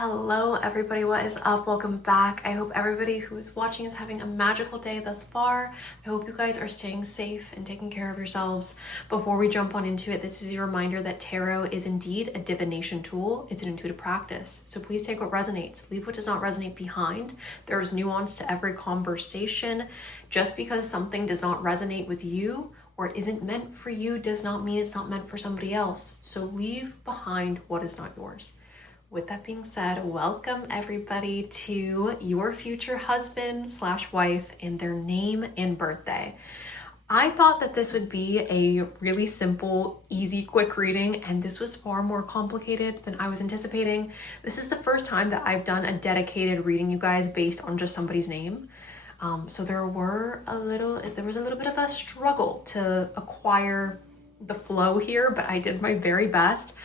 Hello everybody, what is up? Welcome back. I hope everybody who is watching is having a magical day thus far. I hope you guys are staying safe and taking care of yourselves. Before we jump on into it, this is your reminder that tarot is indeed a divination tool. It's an intuitive practice. So please take what resonates, leave what does not resonate behind. There's nuance to every conversation. Just because something does not resonate with you or isn't meant for you does not mean it's not meant for somebody else. So leave behind what is not yours. With that being said, welcome everybody to your future husband / wife and their name and birthday. I thought that this would be a really simple, easy, quick reading, and this was far more complicated than I was anticipating. This is the first time that I've done a dedicated reading, you guys, based on just somebody's name. So there was a little bit of a struggle to acquire the flow here, but I did my very best.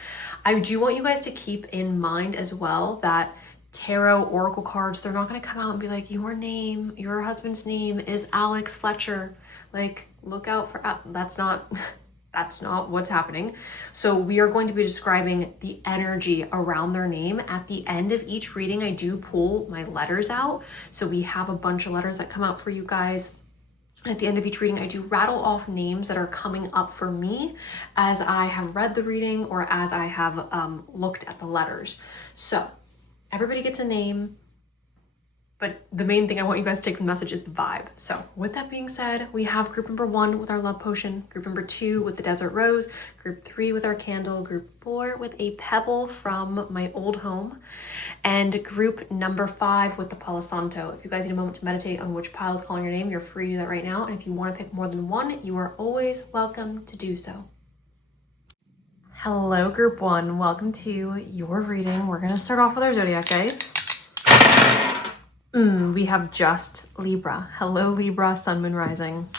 I do want you guys to keep in mind as well that tarot oracle cards, they're not going to come out and be like, your husband's name is Alex Fletcher. Like, look out for, that's not what's happening. So we are going to be describing the energy around their name. At the end of each reading, I do pull my letters out. So we have a bunch of letters that come out for you guys. At the end of each reading, I do rattle off names that are coming up for me as I have read the reading or as I have looked at the letters. So everybody gets a name, but the main thing I want you guys to take from the message is the vibe. So with that being said, we have group number 1 with our love potion, group number 2 with the desert rose, group 3 with our candle, group 4 with a pebble from my old home, and group number 5 with the Palo Santo. If you guys need a moment to meditate on which pile is calling your name, you're free to do that right now. And if you want to pick more than one, you are always welcome to do so. Hello, group 1. Welcome to your reading. We're going to start off with our zodiac, guys. We have just Libra. Hello, Libra, Sun, Moon, Rising.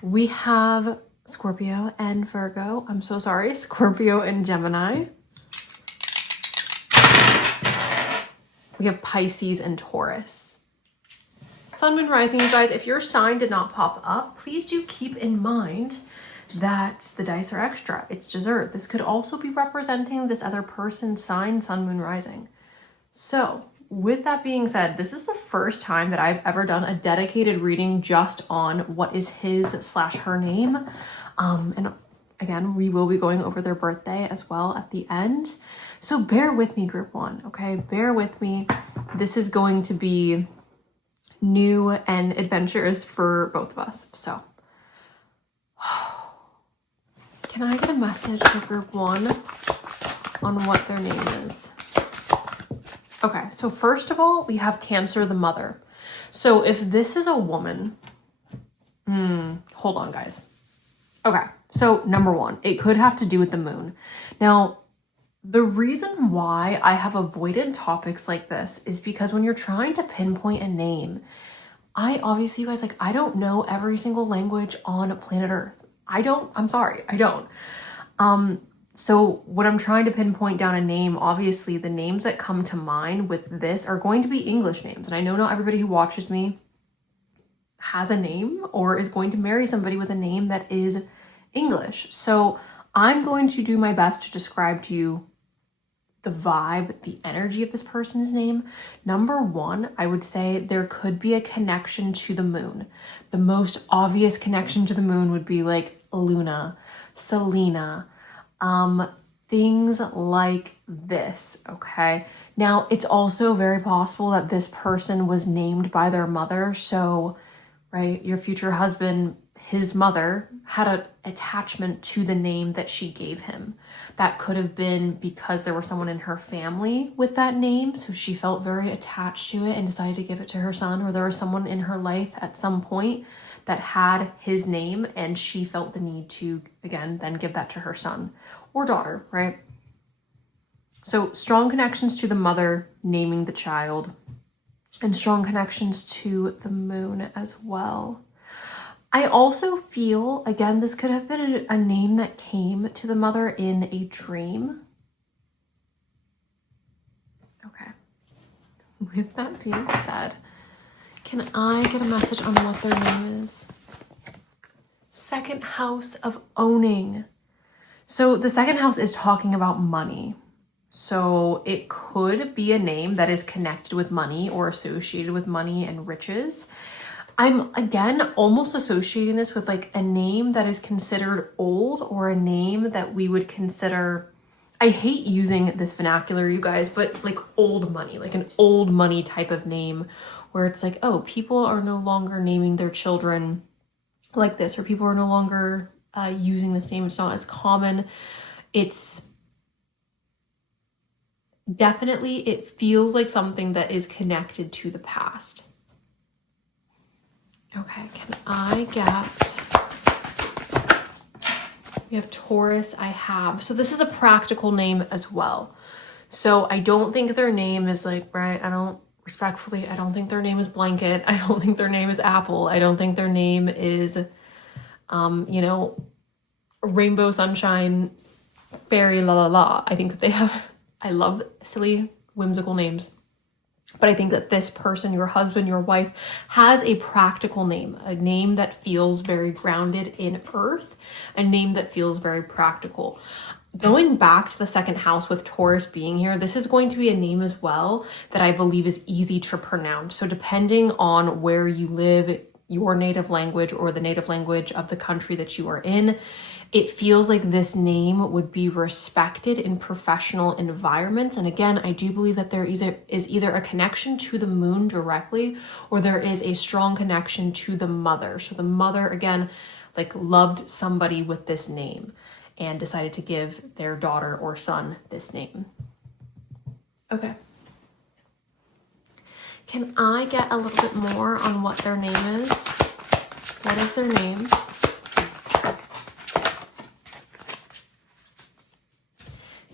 We have Scorpio and Virgo. I'm so sorry, Scorpio and Gemini. We have Pisces and Taurus. Sun, Moon, Rising, you guys, if your sign did not pop up, please do keep in mind that the dice are extra. It's dessert. This could also be representing this other person's sign, Sun, Moon, Rising. So with that being said, this is the first time that I've ever done a dedicated reading just on what is his / her name. And again, we will be going over their birthday as well at the end. So bear with me, group 1, okay? Bear with me. This is going to be new and adventurous for both of us. So can I get a message for group 1 on what their name is? Okay, so first of all, we have Cancer, the mother. So if this is a woman, hold on, guys. Okay, so number 1, it could have to do with the moon. Now, the reason why I have avoided topics like this is because when you're trying to pinpoint a name, I don't know every single language on planet Earth. I'm sorry, I don't. So when I'm trying to pinpoint down a name, obviously the names that come to mind with this are going to be English names. And I know not everybody who watches me has a name or is going to marry somebody with a name that is English. So I'm going to do my best to describe to you the vibe, the energy of this person's name. Number 1, I would say there could be a connection to the moon. The most obvious connection to the moon would be like Luna, Selena, things like this, okay? Now, it's also very possible that this person was named by their mother. So, right, your future husband, his mother had an attachment to the name that she gave him. That could have been because there was someone in her family with that name, so she felt very attached to it and decided to give it to her son, or there was someone in her life at some point that had his name and she felt the need to, again, then give that to her son or daughter, right? So strong connections to the mother naming the child and strong connections to the moon as well. I also feel, again, this could have been a name that came to the mother in a dream. Okay. With that being said, can I get a message on what their name is? Second house of owning. So the second house is talking about money. So it could be a name that is connected with money or associated with money and riches. I'm again almost associating this with like a name that is considered old, or a name that we would consider, I hate using this vernacular, you guys, but like old money, like an old money type of name, where it's like, oh, people are no longer naming their children like this, or people are no longer using this name. It's not as common. It's definitely, it feels like something that is connected to the past. Okay, can I get, we have Taurus, I have, so this is a practical name as well. So I don't think their name is like, right, I don't think their name is Blanket. I don't think their name is Apple. I don't think their name is, Rainbow Sunshine, Fairy, la la la. I think that they have, I love silly, whimsical names. But I think that this person, your husband, your wife, has a practical name, a name that feels very grounded in earth, a name that feels very practical. Going back to the second house with Taurus being here, this is going to be a name as well that I believe is easy to pronounce. So depending on where you live, your native language or the native language of the country that you are in, it feels like this name would be respected in professional environments. And again, I do believe that there is either a connection to the moon directly, or there is a strong connection to the mother. So the mother, again, like loved somebody with this name and decided to give their daughter or son this name. Okay. Can I get a little bit more on what their name is? What is their name?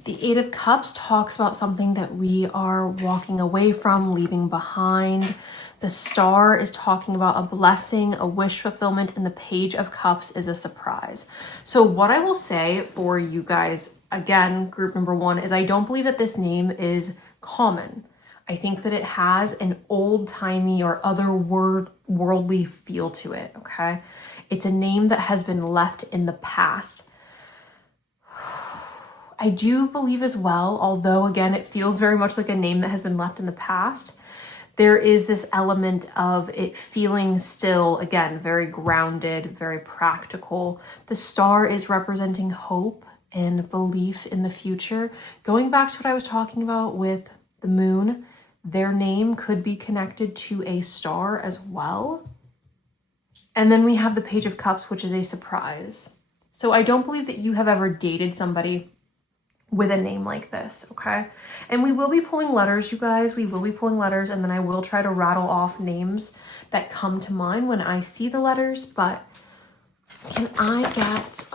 The Eight of Cups talks about something that we are walking away from, leaving behind. The Star is talking about a blessing, a wish fulfillment, and the Page of Cups is a surprise. So what I will say for you guys, again, group number one, is I don't believe that this name is common. I think that it has an old-timey or otherworldly feel to it, okay? It's a name that has been left in the past. I do believe as well, although again, it feels very much like a name that has been left in the past, there is this element of it feeling still, again, very grounded, very practical. The Star is representing hope and belief in the future. Going back to what I was talking about with the moon, their name could be connected to a star as well. And then we have the Page of Cups, which is a surprise. So I don't believe that you have ever dated somebody with a name like this, okay? And we will be pulling letters, you guys. We will be pulling letters, and then I will try to rattle off names that come to mind when I see the letters. But can I get,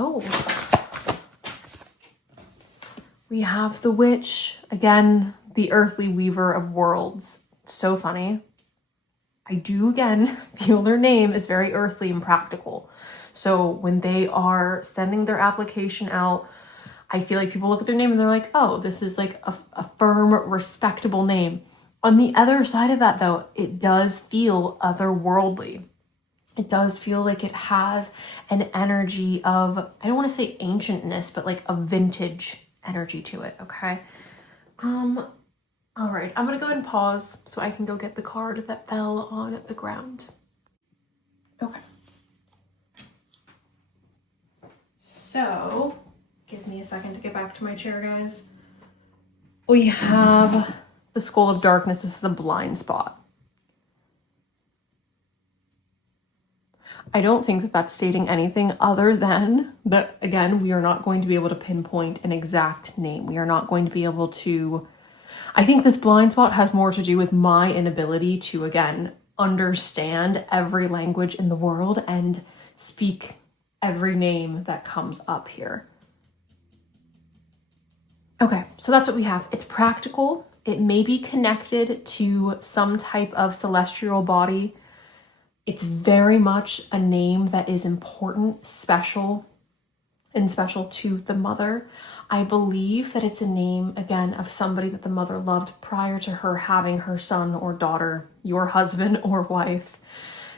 we have the Witch, again, the earthly weaver of worlds. So funny. I do, again, feel their name is very earthly and practical. So when they are sending their application out, I feel like people look at their name and they're like, oh, this is like a firm, respectable name. On the other side of that, though, it does feel otherworldly. It does feel like it has an energy of, I don't want to say ancientness, but like a vintage energy to it, okay? All right, I'm going to go ahead and pause so I can go get the card that fell on the ground. Okay. So, give me a second to get back to my chair, guys. We have the Skull of Darkness. This is a blind spot. I don't think that that's stating anything other than that, again, we are not going to be able to pinpoint an exact name. We are not going to be able to... I think this blind spot has more to do with my inability to, again, understand every language in the world and speak every name that comes up here. Okay, so that's what we have. It's practical. It may be connected to some type of celestial body. It's very much a name that is important, special, and special to the mother. I believe that it's a name, again, of somebody that the mother loved prior to her having her son or daughter, your husband or wife.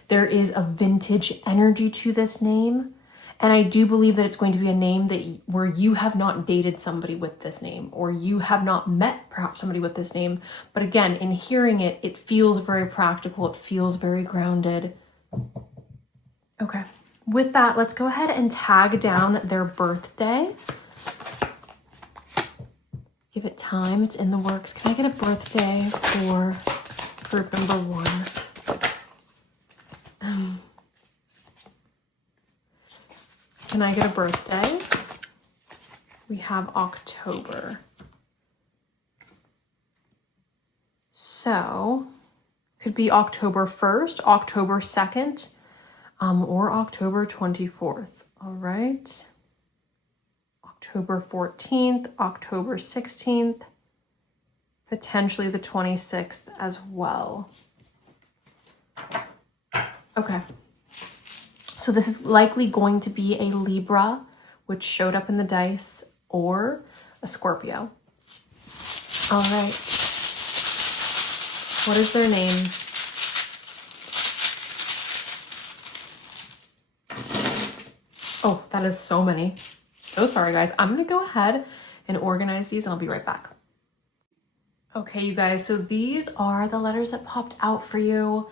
There is a vintage energy to this name. And I do believe that it's going to be a name that where you have not dated somebody with this name, or you have not met perhaps somebody with this name. But again, in hearing it, it feels very practical. It feels very grounded. Okay. With that, let's go ahead and tag down their birthday. Give it time. It's in the works. Can I get a birthday for group number 1? Can I get a birthday? We have October. So, could be October 1st, October 2nd, or October 24th. All right. October 14th, October 16th, potentially the 26th as well. Okay. So this is likely going to be a Libra, which showed up in the dice, or a Scorpio. All right. What is their name? Oh, that is so many. So sorry, guys. I'm going to go ahead and organize these, and I'll be right back. Okay, you guys. So these are the letters that popped out for you.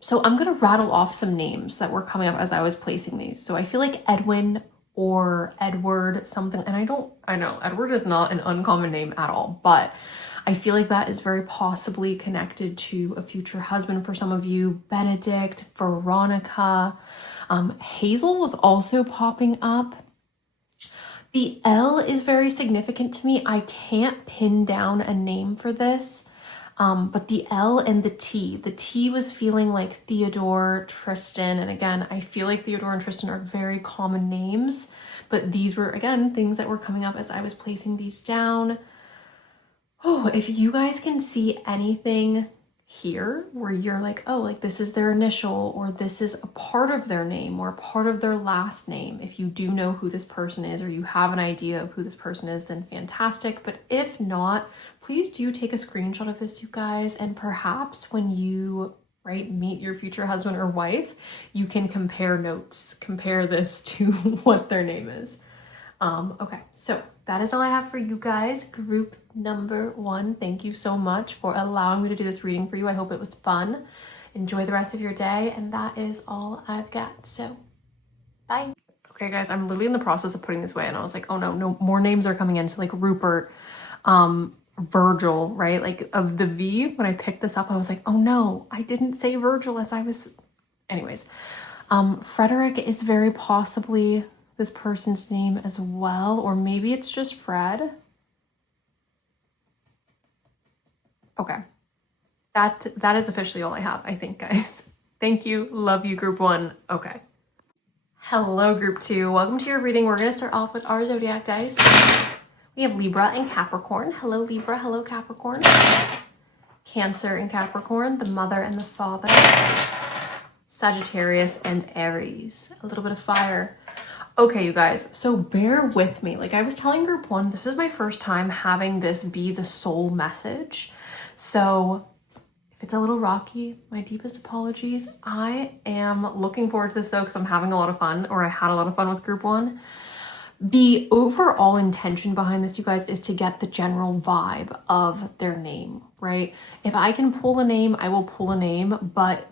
So I'm going to rattle off some names that were coming up as I was placing these. So I feel like Edwin or Edward something, and I know Edward is not an uncommon name at all, but I feel like that is very possibly connected to a future husband for some of you. Benedict, Veronica, Hazel was also popping up. The L is very significant to me. I can't pin down a name for this. But the L and the T was feeling like Theodore, Tristan. And again, I feel like Theodore and Tristan are very common names, but these were, again, things that were coming up as I was placing these down. Oh, if you guys can see anything here where you're like, oh, like this is their initial, or this is a part of their name or a part of their last name. If you do know who this person is, or you have an idea of who this person is, then fantastic. But if not, please do take a screenshot of this, you guys. And perhaps when you meet your future husband or wife, you can compare notes, compare this to what their name is. Okay, so that is all I have for you guys. Group number 1, thank you so much for allowing me to do this reading for you. I hope it was fun. Enjoy the rest of your day, and that is all I've got. So, bye. Okay, guys, I'm literally in the process of putting this away, and I was like, oh no, more names are coming in. So like Rupert, Virgil, right? Like of the V, when I picked this up, I was like, oh no, I didn't say Virgil as I was... Anyways, Frederick is very possibly this person's name as well, or maybe it's just Fred. Okay, that is officially all I have, I think, guys. Thank you, love you, group 1. Okay. Hello, group 2. Welcome to your reading. We're gonna start off with our zodiac dice. We have Libra and Capricorn. Hello, Libra. Hello, Capricorn. Cancer and Capricorn, the mother and the father. Sagittarius and Aries. A little bit of fire. Okay, you guys, so bear with me. Like I was telling group 1, this is my first time having this be the soul message. So if it's a little rocky, my deepest apologies. I am looking forward to this though, because I'm having a lot of fun, or I had a lot of fun with group 1. The overall intention behind this, you guys, is to get the general vibe of their name, right? If I can pull a name, I will pull a name, but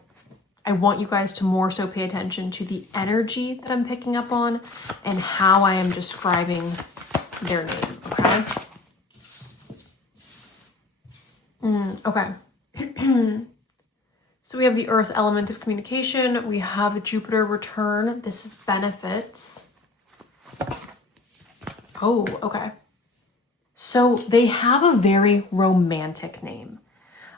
I want you guys to more so pay attention to the energy that I'm picking up on and how I am describing their name, okay? Okay. So we have the earth element of communication. We have Jupiter return. This is benefits. Oh, okay. So they have a very romantic name.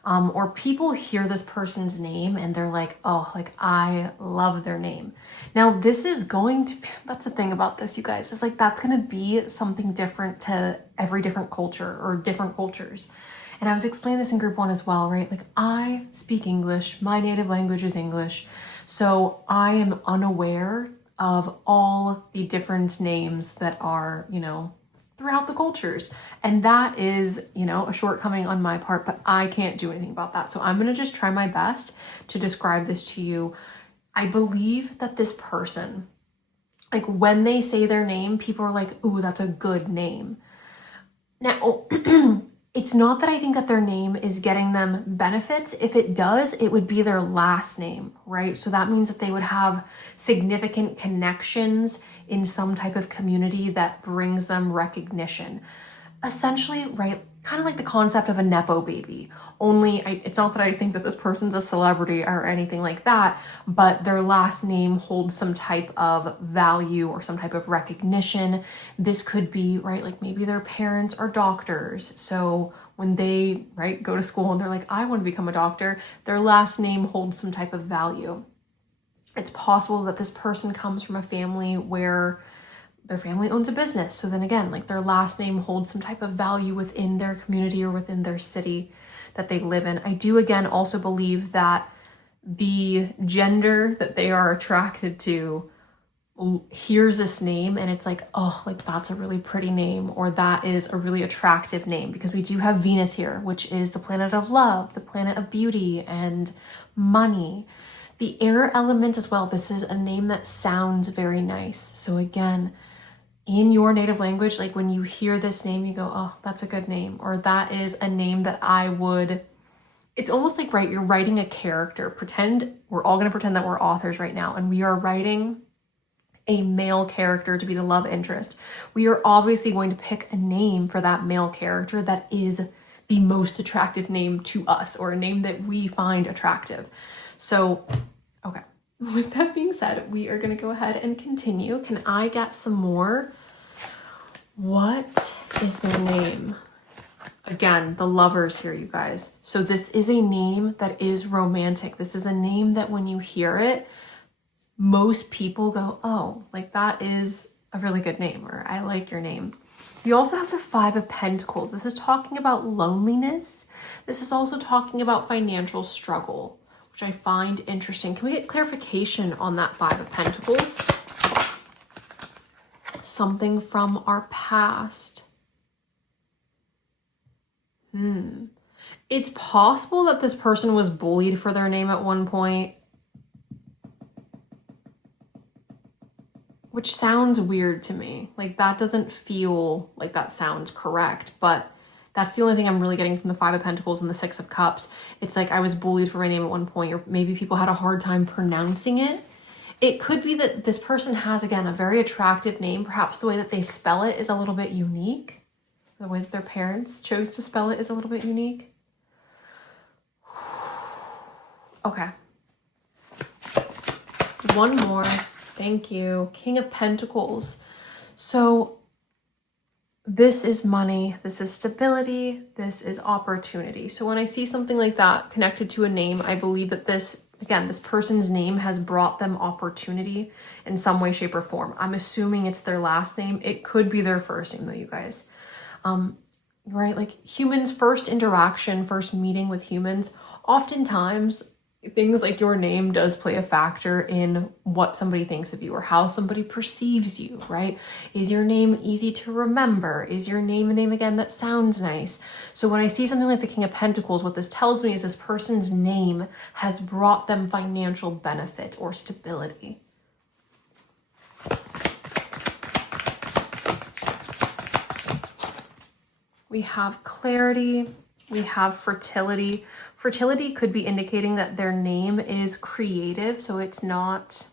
Or people hear this person's name and they're like, oh, like I love their name. Now this is going to be, that's the thing about this, you guys, is like that's going to be something different to every different culture or different cultures. And I was explaining this in group 1 as well, right? Like I speak English, my native language is English. So I am unaware of all the different names that are, you know, throughout the cultures. And that is, you know, a shortcoming on my part, but I can't do anything about that. So I'm going to just try my best to describe this to you. I believe that this person like when they say their name, people are like, ooh, that's a good name. Now, it's not that I think that their name is getting them benefits. If it does, it would be their last name, right? So that means that they would have significant connections in some type of community that brings them recognition. Essentially, right, kind of like the concept of a Nepo baby. Only, it's not that I think that this person's a celebrity or anything like that, but their last name holds some type of value or some type of recognition. This could be, right, like maybe their parents are doctors. So when they, right, go to school and they're like, I want to become a doctor, their last name holds some type of value. It's possible that this person comes from a family where their family owns a business. So then again, like their last name holds some type of value within their community or within their city that they live in. I do again also believe that the gender that they are attracted to hears this name and it's like, oh, like that's a really pretty name, or that is a really attractive name, because we do have Venus here, which is the planet of love, the planet of beauty and money. The air element as well. This is a name that sounds very nice. So again, in your native language, like when you hear this name, you go, oh, that's a good name, or that is a name that I would, it's almost like, right, you're writing a character. We're all going to pretend that we're authors right now, and we are writing a male character to be the love interest. We are obviously going to pick a name for that male character that is the most attractive name to us, or a name that we find attractive. So, okay. With that being said, we are going to go ahead and continue. Can I get some more? What is their name? Again, the lovers here, you guys. So this is a name that is romantic. This is a name that when you hear it, most people go, oh, like that is a really good name, or I like your name. You also have the Five of Pentacles. This is talking about loneliness. This is also talking about financial struggle, which I find interesting. Can we get clarification on that Five of Pentacles? Something from our past. It's possible that this person was bullied for their name at one point, which sounds weird to me. Like that doesn't feel like that sounds correct, but that's the only thing I'm really getting from the Five of Pentacles and the Six of Cups. It's like I was bullied for my name at one point, or maybe people had a hard time pronouncing it. It could be that this person has, again, a very attractive name. Perhaps the way that they spell it is a little bit unique. The way that their parents chose to spell it is a little bit unique. Okay. One more. Thank you. King of Pentacles. So this is money, this is stability, this is opportunity. So when I see something like that connected to a name, I believe that this, again, this person's name has brought them opportunity in some way, shape, or form. I'm assuming it's their last name. It could be their first name though, you guys. Right? Like humans' first interaction, first meeting with humans, oftentimes things like your name does play a factor in what somebody thinks of you or how somebody perceives you, right? Is your name easy to remember? Is your name a name, again, that sounds nice? So when I see something like the King of Pentacles, what this tells me is this person's name has brought them financial benefit or stability. We have clarity, we have fertility. Fertility could be indicating that their name is creative, so it's not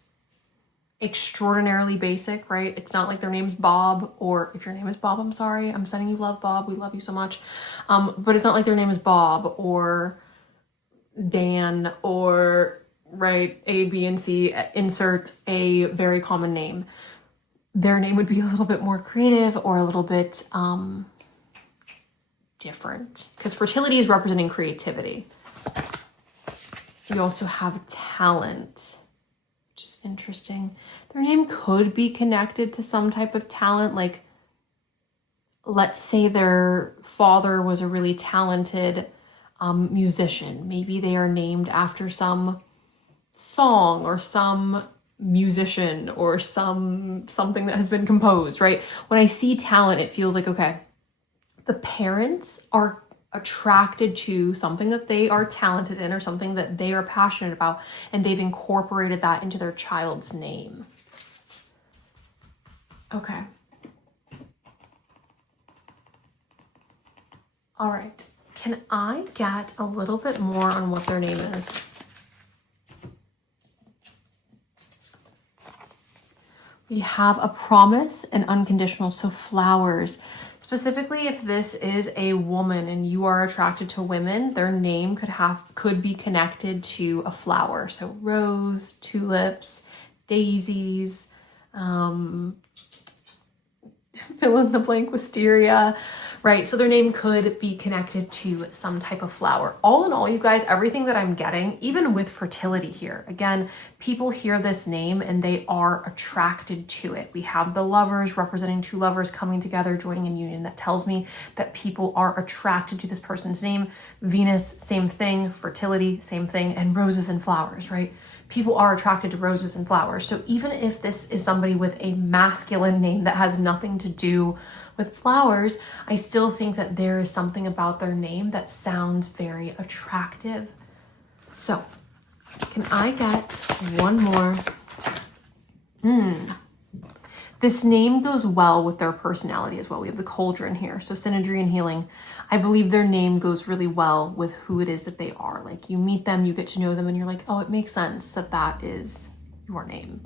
extraordinarily basic, right? It's not like their name's Bob, or if your name is Bob, I'm sorry, I'm sending you love, Bob, we love you so much. But it's not like their name is Bob or Dan or, right, A, B, and C, insert a very common name. Their name would be a little bit more creative or a little bit different, because fertility is representing creativity. You also have talent, which is interesting. Their name could be connected to some type of talent, like let's say their father was a really talented musician. Maybe they are named after some song or some musician or something that has been composed, right? When I see talent, it feels like, okay, the parents are attracted to something that they are talented in or something that they are passionate about, and they've incorporated that into their child's name. Okay. All right. Can I get a little bit more on what their name is? We have a promise and unconditional, so flowers. Specifically, if this is a woman and you are attracted to women, their name could be connected to a flower. So rose, tulips, daisies, fill in the blank, wisteria, right? So their name could be connected to some type of flower. All in all, you guys, everything that I'm getting, even with fertility here, again, people hear this name and they are attracted to it. We have the lovers representing two lovers coming together, joining in union. That tells me that people are attracted to this person's name. Venus, same thing. Fertility, same thing. And roses and flowers, right? People are attracted to roses and flowers. So even if this is somebody with a masculine name that has nothing to do with flowers, I still think that there is something about their name that sounds very attractive. So, can I get one more? This name goes well with their personality as well. We have the cauldron here, so synergy and healing. I believe their name goes really well with who it is that they are. Like, you meet them, you get to know them, and you're like, oh, it makes sense that that is your name.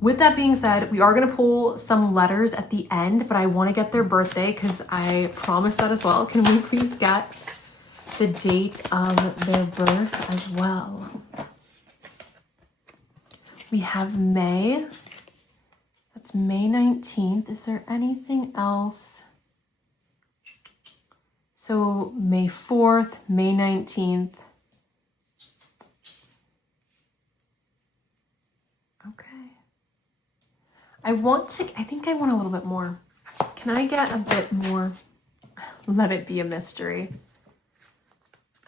With that being said, we are going to pull some letters at the end, but I want to get their birthday because I promised that as well. Can we please get the date of their birth as well? We have May. That's May 19th. Is there anything else? So May 4th, May 19th. Okay. I think I want a little bit more. Can I get a bit more? Let it be a mystery.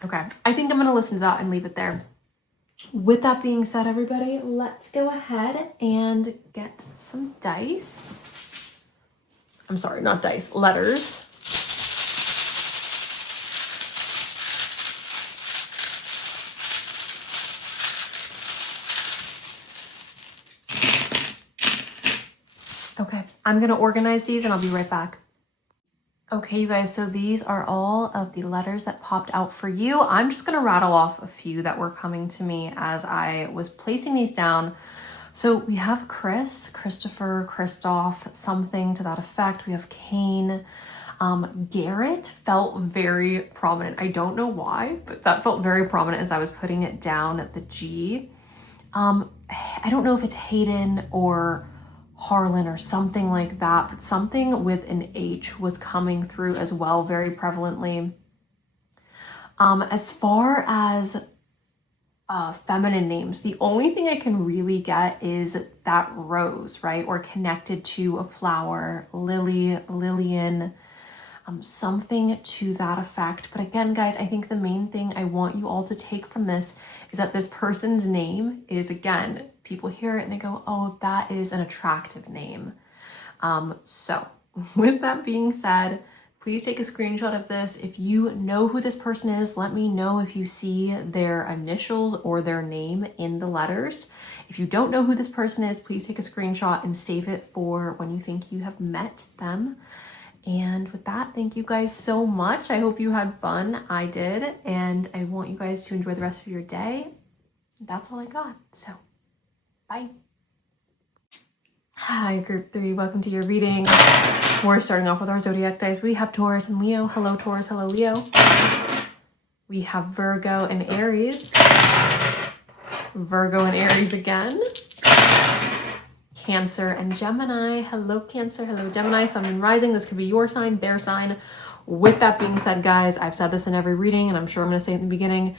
Okay, I think I'm gonna listen to that and leave it there. With that being said, everybody, let's go ahead and get some dice. I'm sorry, not dice, letters. Okay, I'm gonna organize these and I'll be right back. Okay, you guys, so these are all of the letters that popped out for you. I'm just gonna rattle off a few that were coming to me as I was placing these down. So we have Chris, Christopher, Christoph, something to that effect. We have Cain. Garrett felt very prominent. I don't know why, but that felt very prominent as I was putting it down at the G. I don't know if it's Hayden or Harlan or something like that, but something with an H was coming through as well, very prevalently. As far as feminine names, the only thing I can really get is that rose, right? Or connected to a flower, Lily, Lillian, something to that effect. But again, guys, I think the main thing I want you all to take from this is that this person's name is, again, people hear it and they go, oh, that is an attractive name. So with that being said, please take a screenshot of this. If you know who this person is, let me know if you see their initials or their name in the letters. If you don't know who this person is, please take a screenshot and save it for when you think you have met them. And with that, thank you guys so much. I hope you had fun. I did. And I want you guys to enjoy the rest of your day. That's all I got. So, bye. Hi, group 3. Welcome to your reading. We're starting off with our zodiac dice. We have Taurus and Leo. Hello, Taurus. Hello, Leo. We have Virgo and Aries. Virgo and Aries again. Cancer and Gemini. Hello, Cancer. Hello, Gemini. Sun and rising. This could be your sign, their sign. With that being said, guys, I've said this in every reading, and I'm sure I'm going to say it in the beginning.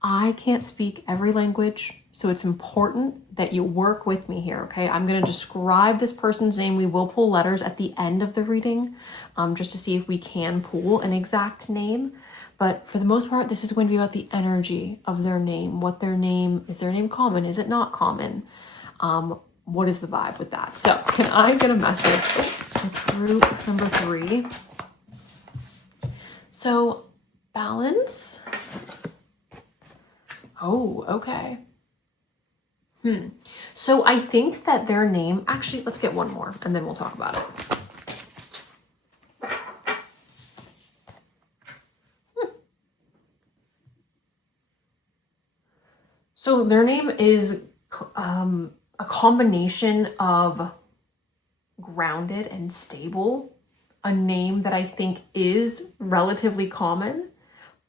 I can't speak every language, so it's important that you work with me here, okay? I'm going to describe this person's name. We will pull letters at the end of the reading, just to see if we can pull an exact name. But for the most part, this is going to be about the energy of their name. What their name, is their name common? Is it not common? What is the vibe with that? So can I get a message for group number 3? So balance. Oh, okay. So I think that their name, actually, let's get one more and then we'll talk about it. So their name is a combination of grounded and stable, a name that I think is relatively common,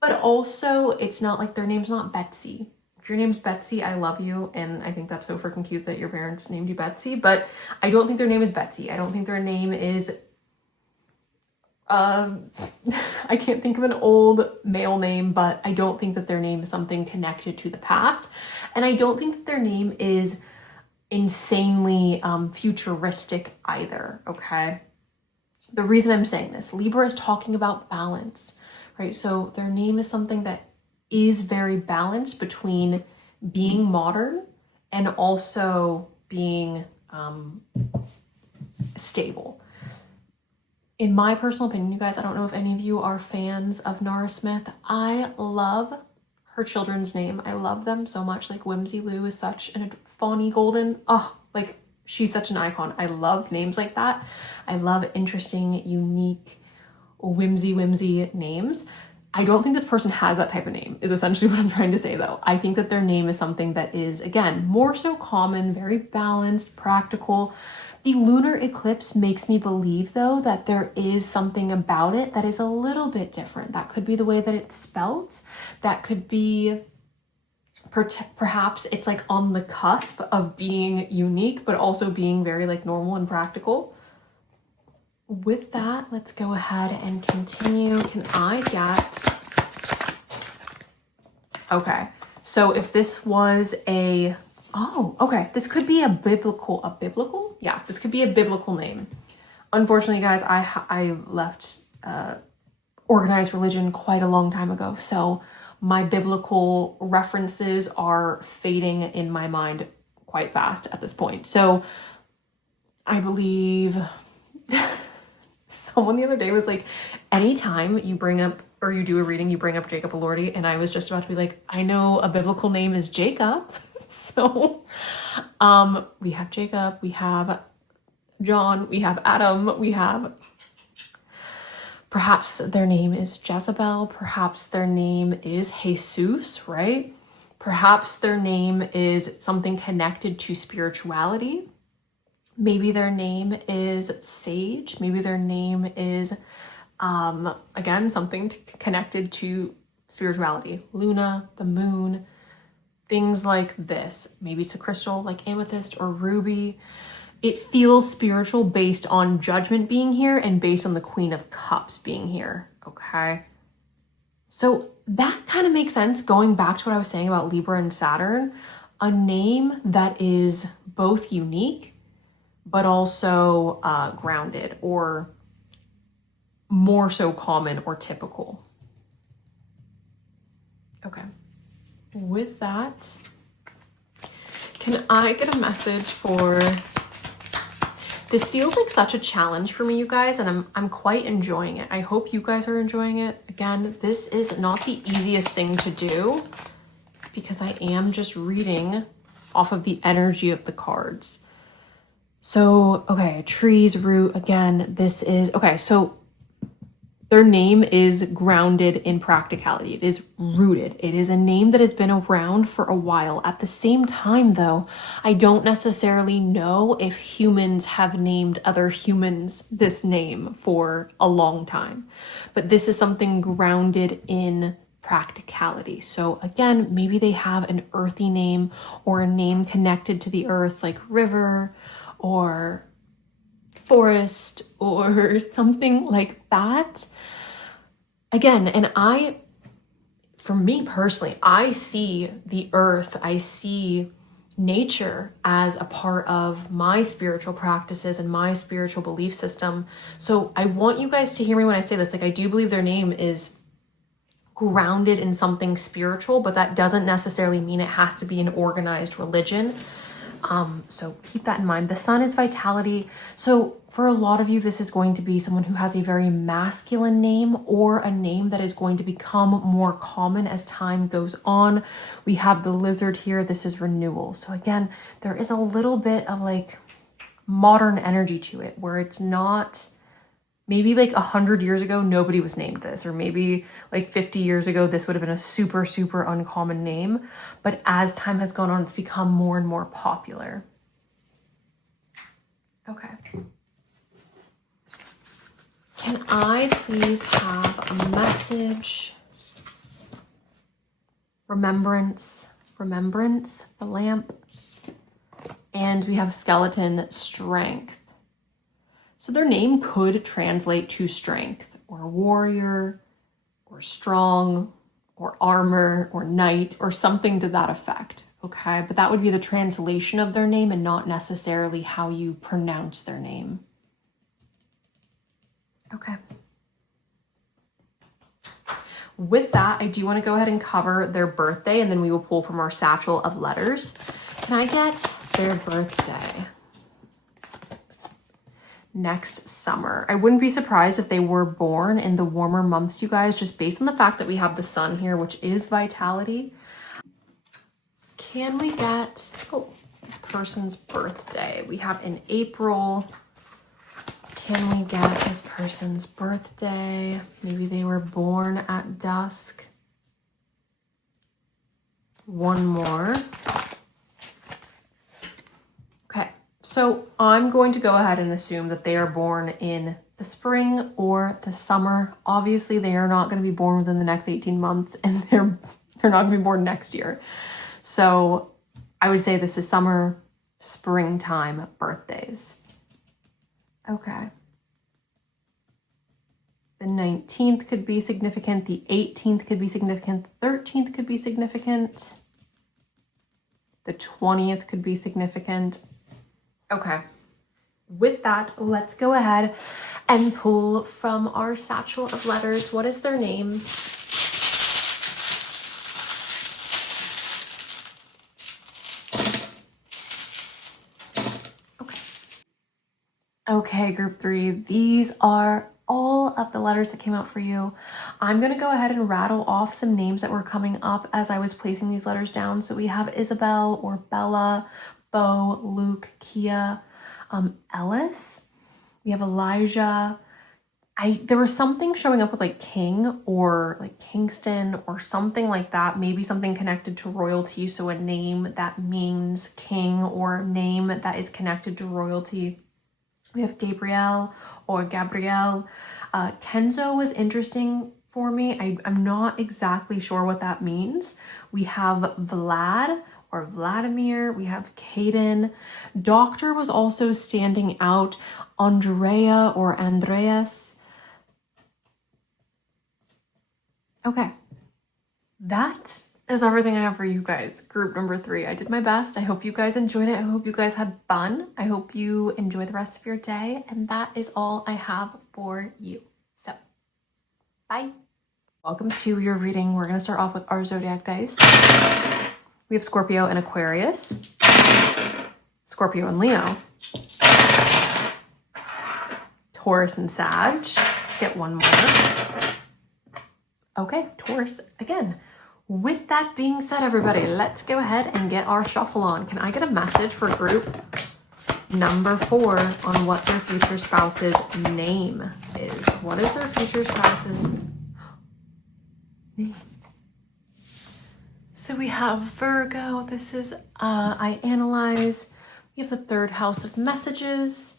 but also it's not like their name's not Betsy. If your name's Betsy, I love you, and I think that's so freaking cute that your parents named you Betsy, but I don't think their name is Betsy. I don't think their name is I can't think of an old male name, but I don't think that their name is something connected to the past. And I don't think that their name is insanely futuristic either, okay? The reason I'm saying this, Libra is talking about balance, right? So their name is something that is very balanced between being modern and also being stable. In my personal opinion, you guys, I don't know if any of you are fans of Nara Smith. I love her children's name. I love them so much. Like Whimsy Lou is such a Fawny Golden. Oh, like she's such an icon. I love names like that. I love interesting, unique, whimsy names. I don't think this person has that type of name, is essentially what I'm trying to say though. I think that their name is something that is, again, more so common, very balanced, practical. The lunar eclipse makes me believe though that there is something about it that is a little bit different. That could be the way that it's spelled. That could be, perhaps it's like on the cusp of being unique, but also being very like normal and practical. With that, let's go ahead and continue. Can I get... Okay, so if this was a... Oh, okay, this could be a biblical? Yeah, this could be a biblical name. Unfortunately, guys, I left organized religion quite a long time ago, so my biblical references are fading in my mind quite fast at this point. So I believe... Someone the other day was like, anytime you bring up or you do a reading, you bring up Jacob Elordi, and I was just about to be like, I know a biblical name is Jacob. So we have Jacob, we have John, we have Adam, we have, perhaps their name is Jezebel, perhaps their name is Jesus, right? Perhaps their name is something connected to spirituality. Maybe their name is Sage. Maybe their name is, again, something connected to spirituality. Luna, the moon, things like this. Maybe it's a crystal like amethyst or ruby. It feels spiritual based on Judgment being here and based on the Queen of Cups being here, okay? So that kind of makes sense going back to what I was saying about Libra and Saturn. A name that is both unique but also grounded or more so common or typical. Okay, with that, can I get a message for, this feels like such a challenge for me, you guys, and I'm quite enjoying it. I hope you guys are enjoying it. Again, this is not the easiest thing to do because I am just reading off of the energy of the cards. So, okay, trees, root, again, this is, okay, so their name is grounded in practicality. It is rooted. It is a name that has been around for a while. At the same time, though, I don't necessarily know if humans have named other humans this name for a long time. But this is something grounded in practicality. So again, maybe they have an earthy name or a name connected to the earth like river, or forest or something like that. Again, and for me personally, I see the earth, I see nature as a part of my spiritual practices and my spiritual belief system. So I want you guys to hear me when I say this. Like, I do believe their name is grounded in something spiritual, but that doesn't necessarily mean it has to be an organized religion. So keep that in mind. The sun is vitality. So for a lot of you, this is going to be someone who has a very masculine name or a name that is going to become more common as time goes on. We have the lizard here. This is renewal. So again, there is a little bit of like modern energy to it where it's not maybe like 100 years ago, nobody was named this, or maybe like 50 years ago, this would have been a super, super uncommon name. But as time has gone on, it's become more and more popular. Okay. Can I please have a message? Remembrance, the lamp. And we have skeleton, strength. So their name could translate to strength, or warrior, or strong, or armor, or knight, or something to that effect, okay? But that would be the translation of their name and not necessarily how you pronounce their name. Okay. With that, I do want to go ahead and cover their birthday, and then we will pull from our satchel of letters. Can I get their birthday? Next summer. I wouldn't be surprised if they were born in the warmer months, you guys, just based on the fact that we have the sun here, which is vitality. Can we get, this person's birthday? We have in April. Can we get this person's birthday? Maybe they were born at dusk. One more. Okay. So I'm going to go ahead and assume that they are born in the spring or the summer. Obviously, they are not going to be born within the next 18 months, and they're not going to be born next year. So I would say this is summer, springtime birthdays. Okay. The 19th could be significant. The 18th could be significant. The 13th could be significant. The 20th could be significant. Okay, with that, let's go ahead and pull from our satchel of letters. What is their name? Okay, group 3, these are all of the letters that came out for you. I'm going to go ahead and rattle off some names that were coming up as I was placing these letters down. So we have Isabel or Bella, Bo, Luke, Kia, Ellis. We have Elijah. There was something showing up with like King or like Kingston or something like that. Maybe something connected to royalty. So a name that means king or a name that is connected to royalty. We have Gabrielle or Gabrielle. Kenzo was interesting for me. I'm not exactly sure what that means. We have Vlad or Vladimir. We have Caden. Doctor was also standing out. Andrea or Andreas. Okay. That is everything I have for you guys. Group number 3. I did my best. I hope you guys enjoyed it. I hope you guys had fun. I hope you enjoy the rest of your day. And that is all I have for you. So, bye. Welcome to your reading. We're going to start off with our zodiac dice. We have Scorpio and Aquarius. Scorpio and Leo. Taurus and Sag. Let's get one more. Okay, Taurus again. With that being said, everybody, let's go ahead and get our shuffle on. Can I get a message for group number 4 on what their future spouse's name is? What is their future spouse's name? So we have Virgo. This is I analyze. We have the 3rd house of messages,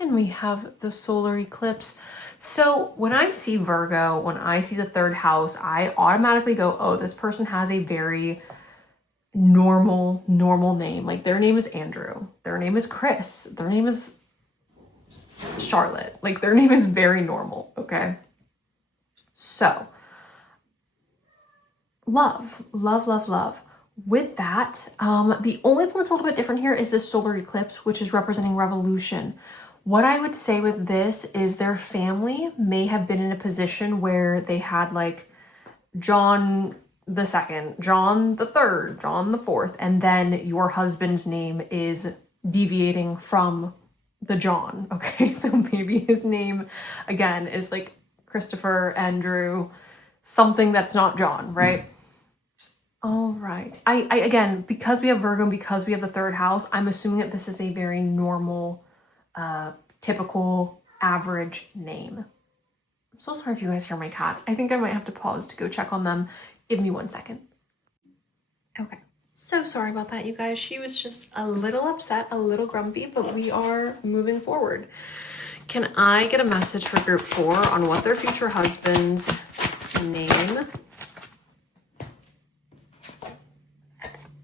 and we have the solar eclipse. So when I see Virgo, when I see the 3rd house, I automatically go, oh, this person has a very normal name. Like their name is Andrew. Their name is Chris. Their name is Charlotte. Like their name is very normal, okay? So, love. With that, the only thing that's a little bit different here is this solar eclipse, which is representing revolution. What I would say with this is their family may have been in a position where they had like John the second, John the third, John the fourth, and then your husband's name is deviating from the John, okay? So maybe his name, again, is like Christopher, Andrew, something that's not John, right? All right. I again, because we have Virgo and because we have the third house, I'm assuming that this is a very normal, typical, average name. I'm so sorry if you guys hear my cats. I think I might have to pause to go check on them. Give me 1 second. Okay. So sorry about that, you guys. She was just a little upset, a little grumpy, but we are moving forward. Can I get a message for group 4 on what their future husband's name?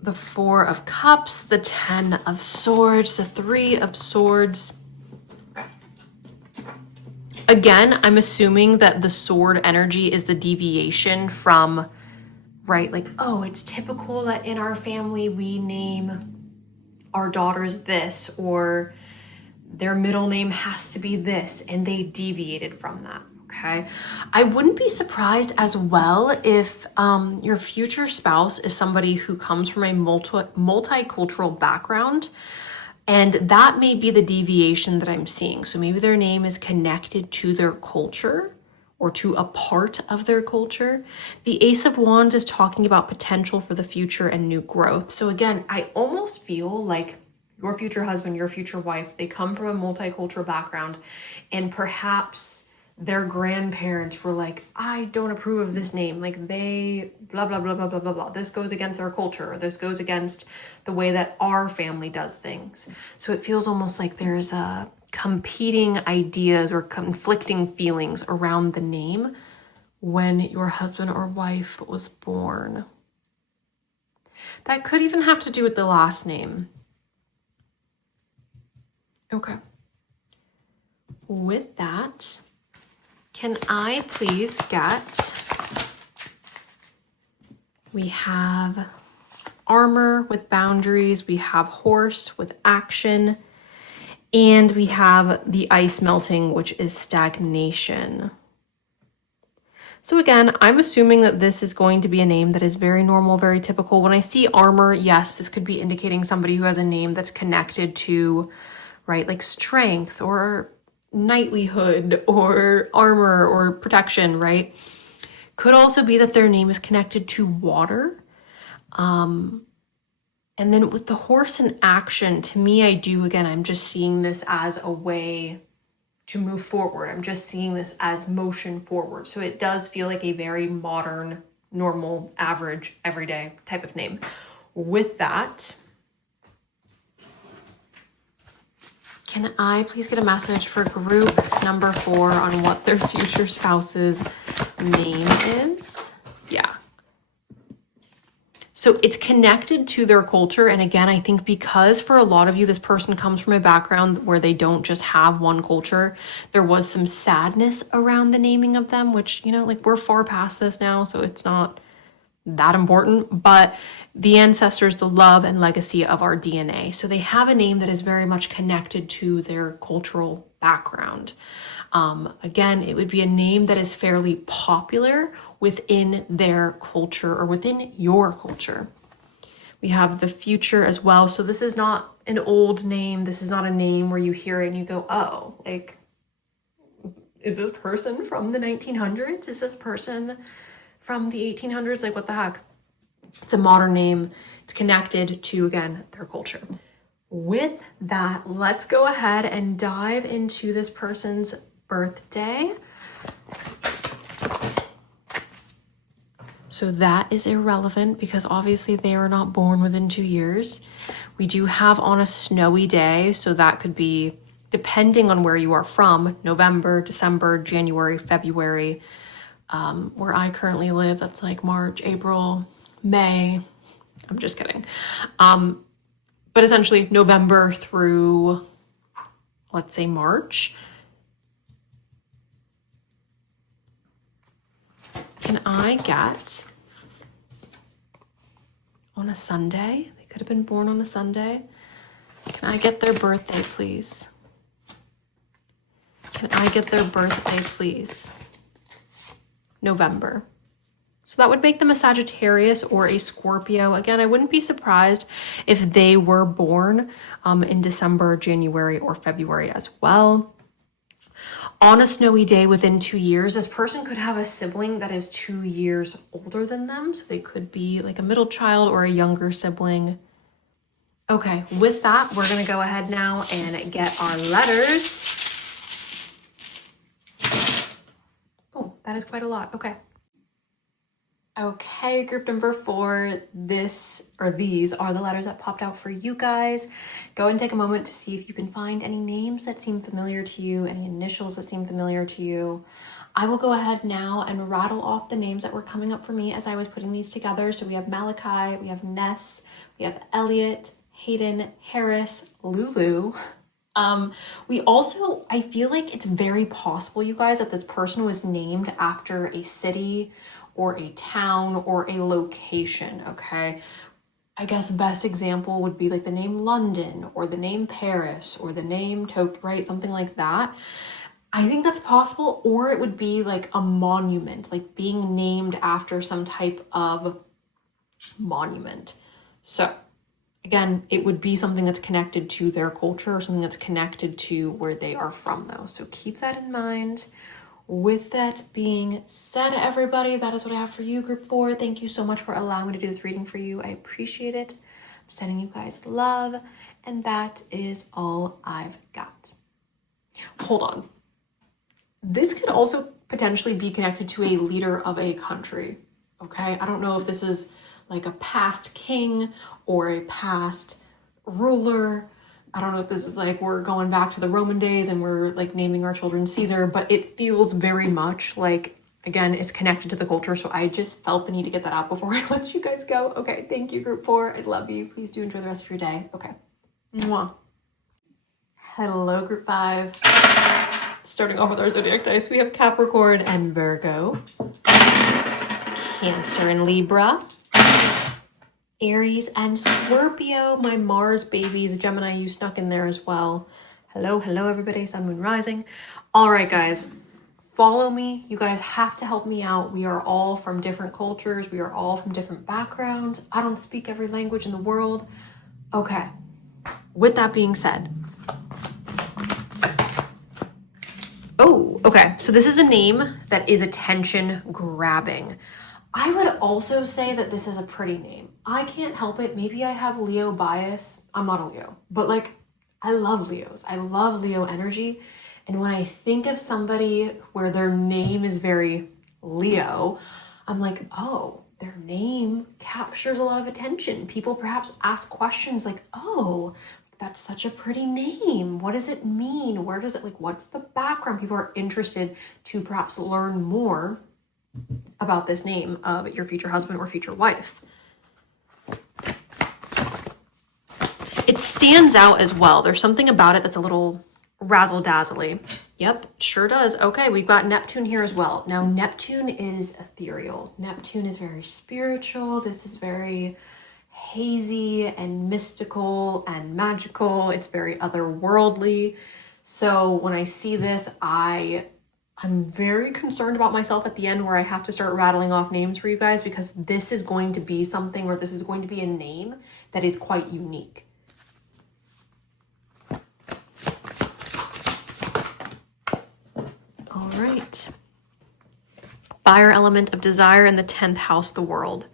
The 4 of Cups, the 10 of Swords, the 3 of Swords. Again, I'm assuming that the sword energy is the deviation from, right? Like, oh, it's typical that in our family we name our daughters this, or their middle name has to be this, and they deviated from that, okay? I wouldn't be surprised as well if your future spouse is somebody who comes from a multicultural background, and that may be the deviation that I'm seeing. So maybe their name is connected to their culture or to a part of their culture. The Ace of Wands is talking about potential for the future and new growth. So again, I almost feel like your future husband, your future wife, they come from a multicultural background, and perhaps their grandparents were like, I don't approve of this name. Like they blah, blah, blah, blah, blah, blah, blah. This goes against our culture. Or this goes against the way that our family does things. So it feels almost like there's competing ideas or conflicting feelings around the name when your husband or wife was born. That could even have to do with the last name. Okay. With that, can I please get, we have armor with boundaries, we have horse with action, and we have the ice melting, which is stagnation. So again, I'm assuming that this is going to be a name that is very normal, very typical. When I see armor, yes, this could be indicating somebody who has a name that's connected to, right, like strength or knightlyhood or armor or protection, right? Could also be that their name is connected to water. And then with the horse in action, to me, I'm just seeing this as a way to move forward. I'm just seeing this as motion forward. So it does feel like a very modern, normal, average, everyday type of name. With that, can I please get a message for group number 4 on what their future spouse's name is? Yeah. So it's connected to their culture. And again, I think because for a lot of you, this person comes from a background where they don't just have one culture, there was some sadness around the naming of them, which, you know, like we're far past this now, so it's not that important, but the ancestors, the love and legacy of our DNA. So they have a name that is very much connected to their cultural background. Again, it would be a name that is fairly popular within their culture or within your culture. We have the future as well. So this is not an old name. This is not a name where you hear it and you go, oh, like, is this person from the 1900s? Is this person from the 1800s? Like, what the heck? It's a modern name. It's connected to, again, their culture. With that, let's go ahead and dive into this person's birthday. So that is irrelevant because obviously they are not born within 2 years. We do have on a snowy day, so that could be, depending on where you are from, November, December, January, February. Where I currently live, that's like March, April, May. I'm just kidding. But essentially November through, let's say, March. Can I get, on a Sunday, they could have been born on a Sunday. Can I get their birthday, please? Can I get their birthday, please? November. So that would make them a Sagittarius or a Scorpio. Again, I wouldn't be surprised if they were born in December, January, or February as well. On a snowy day within 2 years, this person could have a sibling that is 2 years older than them. So they could be like a middle child or a younger sibling. Okay, with that, we're going to go ahead now and get our letters. Oh, that is quite a lot. Okay. Okay, group number 4, these are the letters that popped out for you guys. Go and take a moment to see if you can find any names that seem familiar to you, any initials that seem familiar to you. I will go ahead now and rattle off the names that were coming up for me as I was putting these together. So we have Malachi, we have Ness, we have Elliot, Hayden, Harris, Lulu. We also, I feel like it's very possible, you guys, that this person was named after a city or a town or a location, okay? I guess best example would be like the name London or the name Paris or the name Tokyo, right? Something like that. I think that's possible, or it would be like a monument, like being named after some type of monument. So again, it would be something that's connected to their culture or something that's connected to where they are from though. So keep that in mind. With that being said, everybody, that is what I have for you, group 4. Thank you so much for allowing me to do this reading for you. I appreciate it. I'm sending you guys love, and that is all I've got. Hold on. This could also potentially be connected to a leader of a country, okay? I don't know if this is like a past king or a past ruler. I don't know if this is like we're going back to the Roman days and we're like naming our children Caesar, but it feels very much like, again, it's connected to the culture. So I just felt the need to get that out before I let you guys go. Okay, thank you, group 4. I love you. Please do enjoy the rest of your day. Okay. Mwah. Hello, group 5. Starting off with our zodiac dice, we have Capricorn and Virgo, Cancer and Libra, Aries and Scorpio, my Mars babies. Gemini, you snuck in there as well. Hello everybody, Sun, Moon, Rising. All right, guys, follow me. You guys have to help me out. We are all from different cultures. We are all from different backgrounds. I don't speak every language in the world. Okay, with that being said. Oh, okay, so this is a name that is attention grabbing. I would also say that this is a pretty name. I can't help it. Maybe I have Leo bias. I'm not a Leo, but like, I love Leos. I love Leo energy. And when I think of somebody where their name is very Leo, I'm like, oh, their name captures a lot of attention. People perhaps ask questions like, oh, that's such a pretty name. What does it mean? Where does it, like, what's the background? People are interested to perhaps learn more about this name of your future husband or future wife. It stands out as well. There's something about it that's a little razzle-dazzly. Yep, sure does. Okay, we've got Neptune here as well. Now, Neptune is ethereal. Neptune is very spiritual. This is very hazy and mystical and magical. It's very otherworldly. So when I see this, I'm very concerned about myself at the end where I have to start rattling off names for you guys, because this is going to be something, or this is going to be a name that is quite unique. All right. Fire element of desire in the 10th house, the world.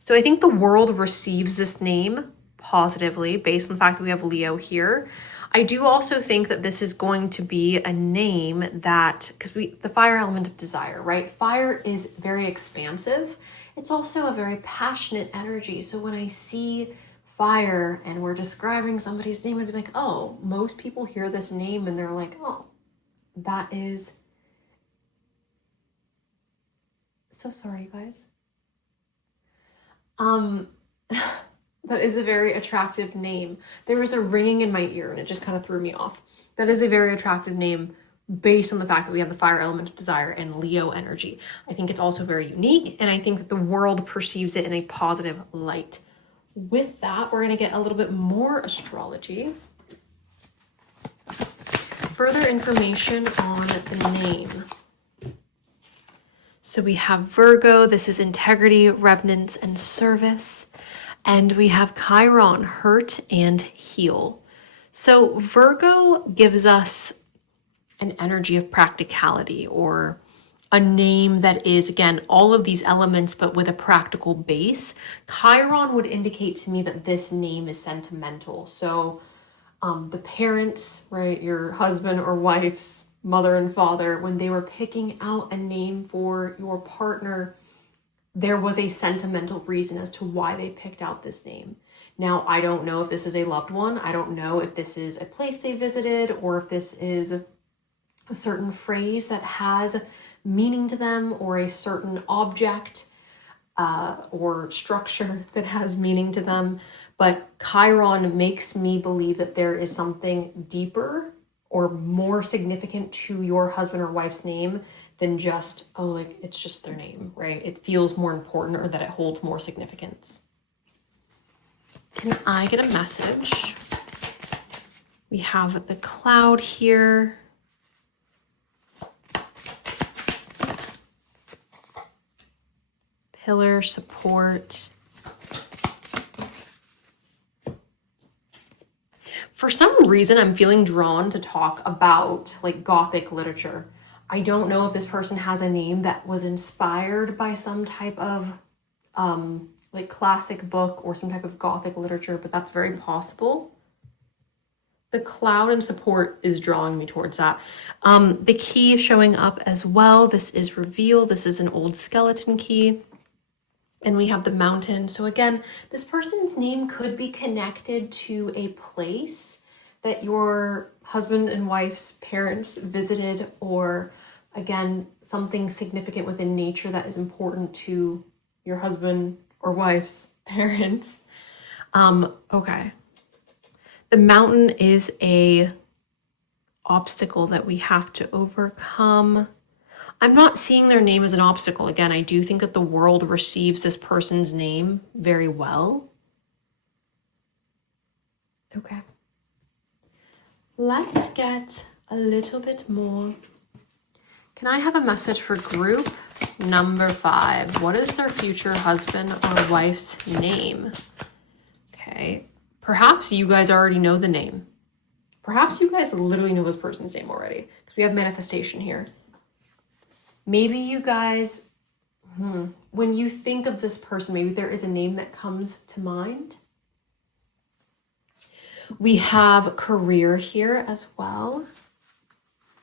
So I think the world receives this name positively based on the fact that we have Leo here. I do also think that this is going to be a name that, because the fire element of desire, right? Fire is very expansive. It's also a very passionate energy. So when I see fire and we're describing somebody's name, I'd be like, oh, most people hear this name and they're like, oh, that is... So sorry, you guys. That is a very attractive name. There was a ringing in my ear and it just kind of threw me off. That is a very attractive name based on the fact that we have the fire element of desire and Leo energy. I think it's also very unique, and I think that the world perceives it in a positive light. With that, we're going to get a little bit more astrology. Further information on the name. So we have Virgo, this is integrity, reverence, and service. And we have Chiron, hurt and heal. So Virgo gives us an energy of practicality, or a name that is, again, all of these elements, but with a practical base. Chiron would indicate to me that this name is sentimental. So the parents, right, your husband or wife's mother and father, when they were picking out a name for your partner, there was a sentimental reason as to why they picked out this name. Now, I don't know if this is a loved one. I don't know if this is a place they visited, or if this is a certain phrase that has meaning to them, or a certain object or structure that has meaning to them. But Chiron makes me believe that there is something deeper or more significant to your husband or wife's name than just, oh, like, it's just their name, right? It feels more important, or that it holds more significance. Can I get a message? We have the cloud here. Pillar, support. For some reason, I'm feeling drawn to talk about like Gothic literature. I don't know if this person has a name that was inspired by some type of like classic book or some type of Gothic literature, but that's very possible. The cloud and support is drawing me towards that. The key showing up as well. This is reveal. This is an old skeleton key. And we have the mountain. So again, this person's name could be connected to a place that your husband and wife's parents visited, or again, something significant within nature that is important to your husband or wife's parents. Okay. The mountain is a obstacle that we have to overcome. I'm not seeing their name as an obstacle. Again, I do think that the world receives this person's name very well. Okay. Let's get a little bit more. Can I have a message for group number 5? What is their future husband or wife's name? Okay. Perhaps you guys already know the name. Perhaps you guys literally know this person's name already, because we have manifestation here. Maybe you guys, when you think of this person, maybe there is a name that comes to mind. We have career here as well.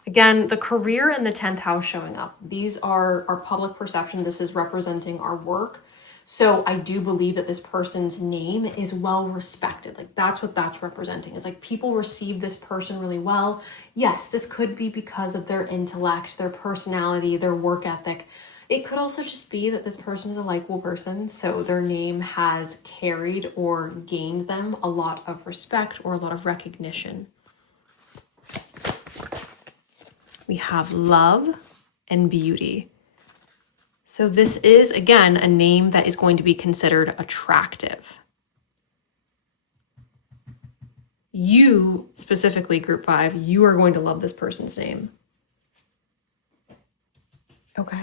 Again, the career and the 10th house showing up. These are our public perception. This is representing our work. So I do believe that this person's name is well respected. Like, that's what that's representing. It's like people receive this person really well. Yes, this could be because of their intellect, their personality, their work ethic. It could also just be that this person is a likable person, so their name has carried or gained them a lot of respect or a lot of recognition. We have love and beauty. So this is, again, a name that is going to be considered attractive. You, specifically group 5, you are going to love this person's name. Okay.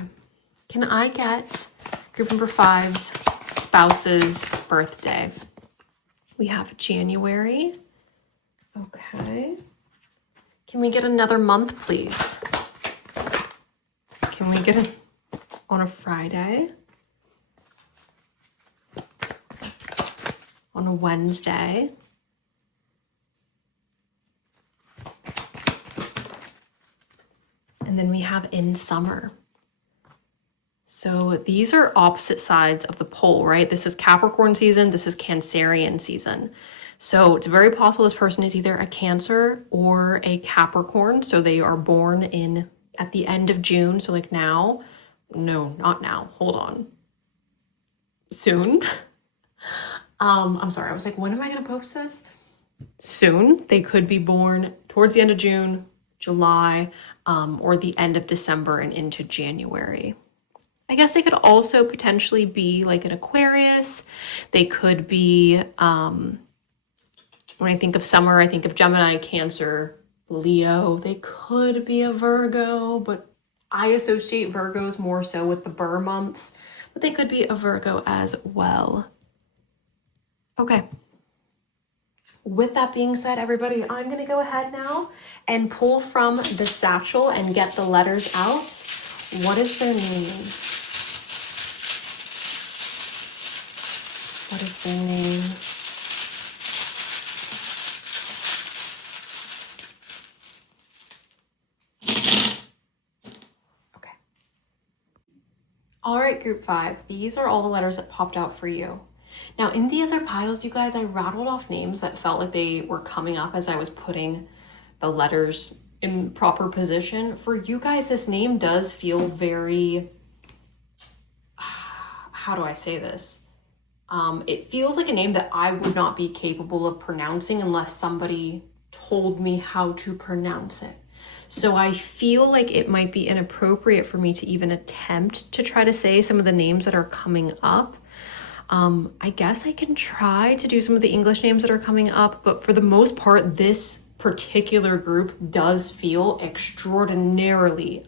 Can I get group number 5's spouse's birthday? We have January. Okay. Can we get another month, please? Can we get it on a Friday? On a Wednesday? And then we have in summer. So these are opposite sides of the pole, right? This is Capricorn season, this is Cancerian season. So it's very possible this person is either a Cancer or a Capricorn. So they are born at the end of June. So like now, no, not now, hold on. Soon. I'm sorry, I was like, when am I gonna post this? Soon. They could be born towards the end of June, July, or the end of December and into January. I guess they could also potentially be like an Aquarius. They could be, when I think of summer, I think of Gemini, Cancer, Leo. They could be a Virgo, but I associate Virgos more so with the Burr months, but they could be a Virgo as well. Okay. With that being said, everybody, I'm going to go ahead now and pull from the satchel and get the letters out. What is their name? What is their name? Okay. All right, group 5. These are all the letters that popped out for you. Now, in the other piles, you guys, I rattled off names that felt like they were coming up as I was putting the letters in proper position. For you guys, this name does feel very, how do I say this? It feels like a name that I would not be capable of pronouncing unless somebody told me how to pronounce it. So I feel like it might be inappropriate for me to even attempt to try to say some of the names that are coming up. I guess I can try to do some of the English names that are coming up, but for the most part, this particular group does feel extraordinarily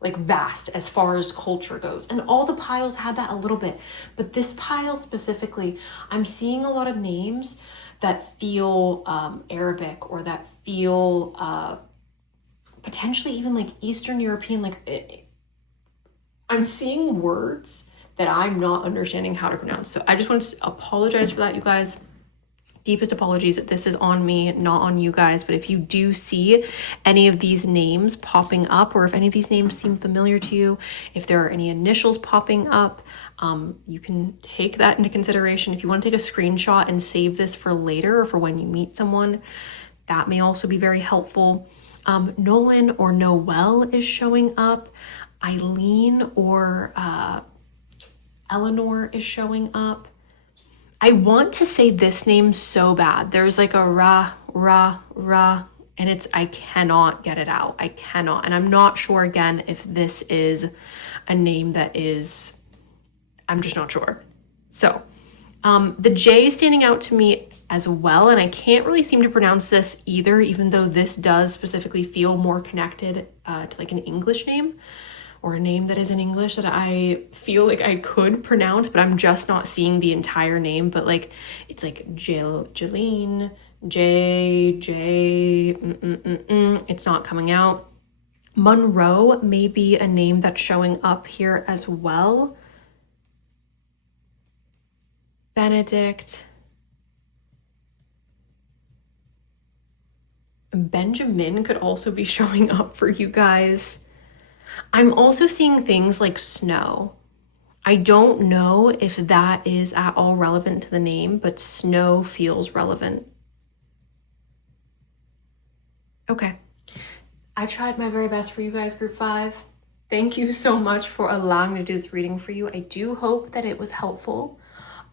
like vast as far as culture goes. And all the piles had that a little bit, but this pile specifically, I'm seeing a lot of names that feel Arabic or that feel potentially even like Eastern European, like I'm seeing words that I'm not understanding how to pronounce. So I just want to apologize for that, you guys. Deepest apologies that this is on me, not on you guys. But if you do see any of these names popping up, or if any of these names seem familiar to you, if there are any initials popping up, you can take that into consideration. If you want to take a screenshot and save this for later or for when you meet someone, that may also be very helpful. Nolan or Noel is showing up. Eileen or Eleanor is showing up. I want to say this name so bad. There's like a ra, and I cannot get it out. I cannot. And I'm not sure again if this is a name that is, I'm just not sure. So the J is standing out to me as well. And I can't really seem to pronounce this either, even though this does specifically feel more connected to like an English name, or a name that is in English that I feel like I could pronounce, but I'm just not seeing the entire name. But like, it's like Jilene, it's not coming out. Monroe may be a name that's showing up here as well. Benedict. Benjamin could also be showing up for you guys. I'm also seeing things like snow. I don't know if that is at all relevant to the name, but snow feels relevant. Okay. I tried my very best for you guys, group 5. Thank you so much for allowing me to do this reading for you. I do hope that it was helpful.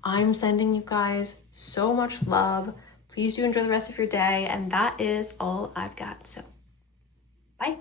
I'm sending you guys so much love. Please do enjoy the rest of your day. And that is all I've got. So, bye.